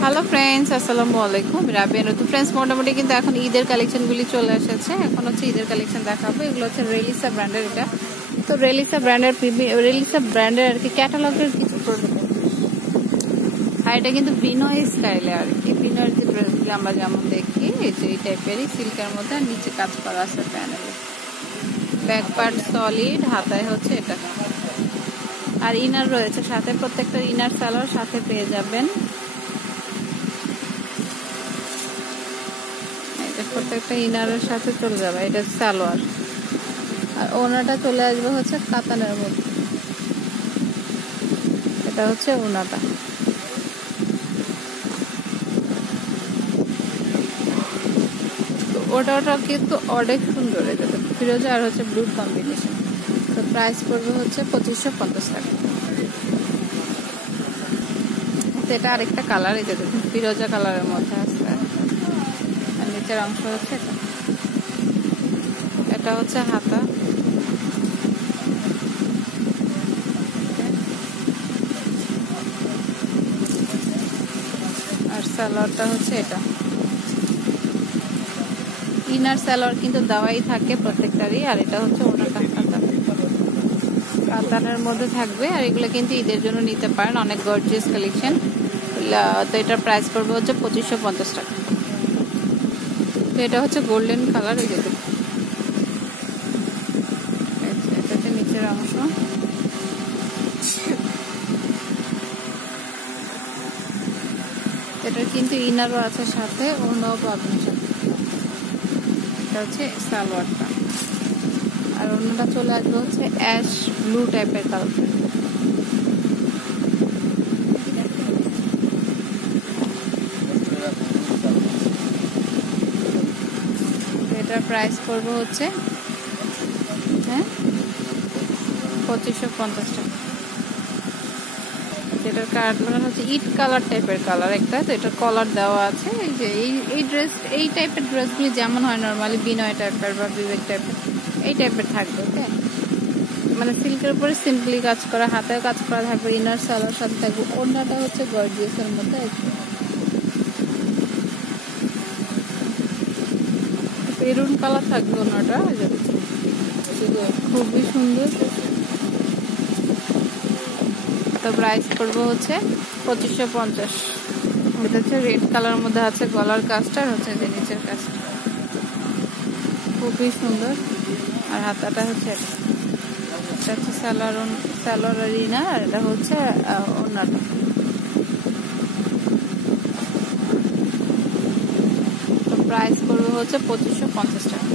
Hello friends আসসালামু আলাইকুম রাবিয়া নতুন ফ্রেন্ডস মোটামুটি কিন্তু এখন ঈদের কালেকশনগুলি চলে এসেছে। এখন হচ্ছে ঈদের কালেকশন দেখাবো। এগুলো হচ্ছে রেলিসা ব্র্যান্ডের এটা। তো রেলিসা ব্র্যান্ডের রেলিসা ব্র্যান্ডের আর কি ক্যাটালগের কিছু প্রোডাক্ট আর এটা কিন্তু বিনয় স্টাইলে আর কি। বিনয়ের যে ড্রেসগুলো আমরা যেমন দেখি যে এই টাইপেরই সিল্কের মধ্যে আর নিচে কাজ করা আছে প্যানেলে ব্যাক পার্ট সলিড হাতায় হচ্ছে এটা। আর ইনার রয়েছে। সাথে প্রত্যেকটা ইনার সালোয়ার সাথে পেয়ে যাবেন। প্রত্যেকটা ইনারের সাথে চলে যাবে, এটা সালোয়ার। আর ওনাটা চলে আসবে হচ্ছে কাতানের মধ্যে। এটা হচ্ছে ওনাটা। ওটা ওটা কিন্তু অনেক সুন্দর, এটা ফিরোজা আর হচ্ছে ব্লু কম্বিনেশন তো প্রাইস পড়বে হচ্ছে পঁচিশশো পঞ্চাশ টাকা। এটা আরেকটা কালার এই দেখুন, ফিরোজা কালারের মধ্যে আছে। নিচের অংশ হচ্ছে এটা। হচ্ছে হাতা। আর সালোয়ারটা হচ্ছে এটা। ইনার সালোয়ার কিন্তু দেওয়াই থাকে প্রত্যেকটারই, আর এটা হচ্ছে ওনাটা কাতান কাতানের মধ্যে থাকবে, আর এগুলো কিন্তু ঈদের জন্য নিতে পারেন, অনেক গর্জিয়াস কালেকশন তো এটার প্রাইস পড়বে হচ্ছে পঁচিশশো পঞ্চাশ টাকা। এটা হচ্ছে গোল্ডেন কালার, এই যেতে এটা নিচের অংশ। এটার কিন্তু ইনারও আছে সাথে, অন্যও পাবেন এটা হচ্ছে সালোয়ারটা। আর অন্যটা চলে আসবে হচ্ছে অ্যাশ ব্লু টাইপের কালার এটার প্রাইস করব হচ্ছে হ্যাঁ? পঁচিশশো পঞ্চাশ টাকা। যেটার কালার হচ্ছে ইট কালার টাইপের কালার একটা, তো এটার কলার দেওয়া আছে। এই যে, এই এই ড্রেস এই টাইপের ড্রেসগুলি যেমন হয় নর্মালি বিনয় টাইপের বা বিবেক টাইপের, এই টাইপের থাকবে, ওকে? মানে সিল্কের উপরে সিম্পলি কাজ করা, হাতেও কাজ করা থাকবে ইনার সালোয়ার সাথে থাকবে অন্যটা হচ্ছে গর্জিয়াসের মধ্যে মেরুন কালার থাকবে অন্যটা খুবই সুন্দর। তো প্রাইস পড়ব হচ্ছে পঁচিশশো পঞ্চাশ। এটা হচ্ছে রেড কালার মধ্যে আছে গলার কাজটা আর হচ্ছে যে নিচের কাজটা খুবই সুন্দর। আর হাতাটা হচ্ছে এটা হচ্ছে স্যালোয়ার স্যালোয়ার ইনা আর এটা হচ্ছে ওনাটা প্রাইস হচ্ছে পঁচিশশো পঞ্চাশ টাকা।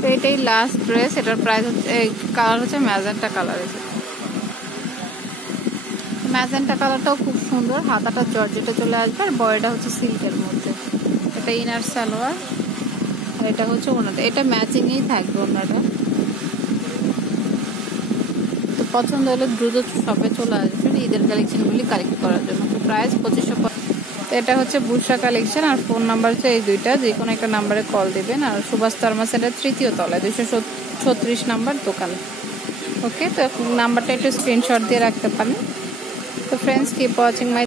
তো এটাই লাস্ট ড্রেস এটার প্রাইস হচ্ছে কালার হচ্ছে ম্যাজেন্টা কালার ম্যাজেন্টা কালারটাও খুব সুন্দর, হাতাটা জর্জেটা চলে আসবে, আর বয়টা হচ্ছে সিল্কের মধ্যে। এটা ইনার সালোয়ার, আর এটা হচ্ছে ওনাটা। এটা ম্যাচিংয়েই থাকবে ওনাটা। তো পছন্দ হলে দ্রুত শপে চলে আসবেন, ঈদের কালেকশনগুলি কালেক্ট করার জন্য। তো প্রাইস পঁচিশশো এটা হচ্ছে বুসা কালেকশন, আর ফোন নাম্বার হচ্ছে এই দুইটা। যে কোনো একটা নাম্বারে কল দেবেন, আর সুভাষ তর্মা সেন্টার তৃতীয় তলায়, দুইশো ছত্রিশ নাম্বার দোকান। ওকে তো নাম্বারটা একটু স্ক্রিনশট দিয়ে রাখতে পারেন। তো ফ্রেন্ডস কিপ ওয়াচিং মাই